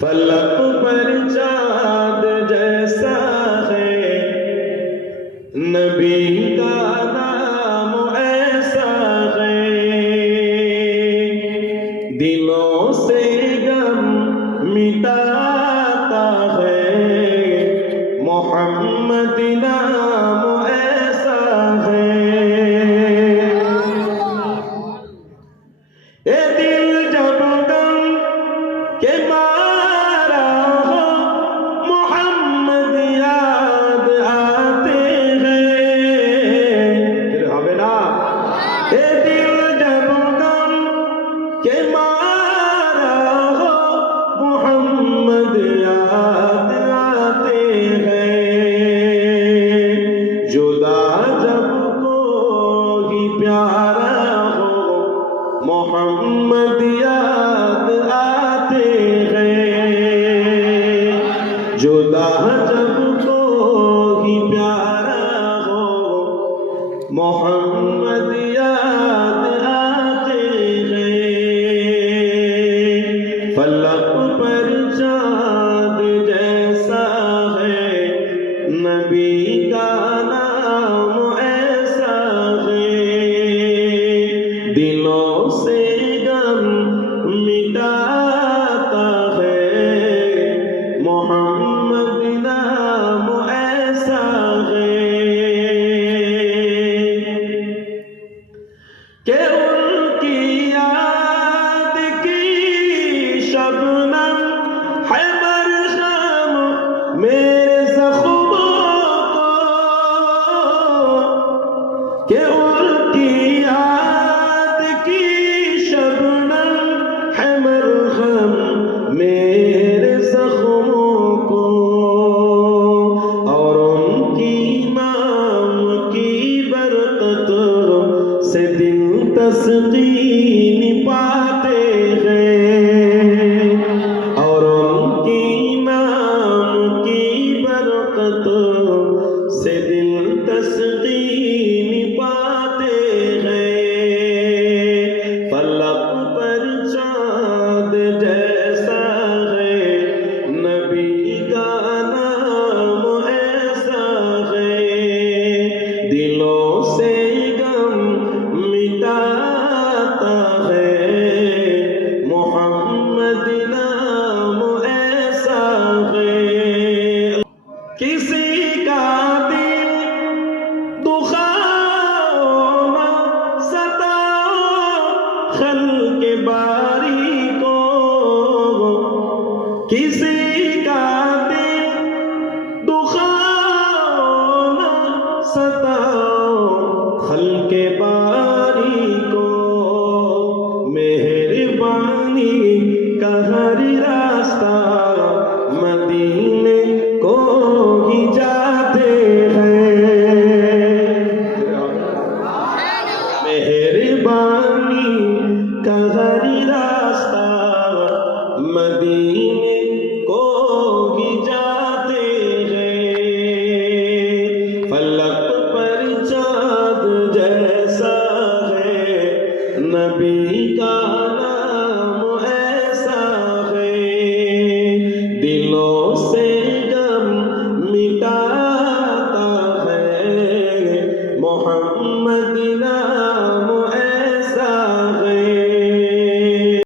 फलक पर चाँद जैसा है नबी का नाम ऐसा है। दिलों से गम मिटाता है मोहम्मद नाम ऐसा है। ए दिल जब गम के मारा हो मोहम्मद याद आते हैं। फिर হবে না ए दिल जब गम के मारा हो मोहम्मद याद आते हैं। जुदा जब कोई प्यारा हो मोहम्मद याद आते हैं। जुदा जब कोई प्यारा हो मोहम्मद याद आते हैं। फलक पर चाँद जैसा है नबी का नाम ऐसा है। दिलों से गम मिटाता है मोहम्मद नाम ऐसा है। कि उनकी याद की शबनम है मरहम मेरे ज़ख्मों को। कि उनकी याद की शबनम है मरहम मेरे ज़ख्मों को। और उनकी नाम की बरकत से दिल तस्कीन पाते हैं। और उनकी नाम की बरकत से दिल तस्कीन पाते हैं। फलक पर चाँद जैसा है नबी का नाम ऐसा है। दिलों से गम मिटाता है मोहम्मद नाम ऐसा है। किसी का दिल दुखाओ न सताओ खल्क़ बारी को। किसी का दिल दुखाओ न सताओ खल्क़ बारी को। मेहरबानी का हर रास्ता मदीने को ही जाते हैं। मेहरबानी का हर रास्ता मदीने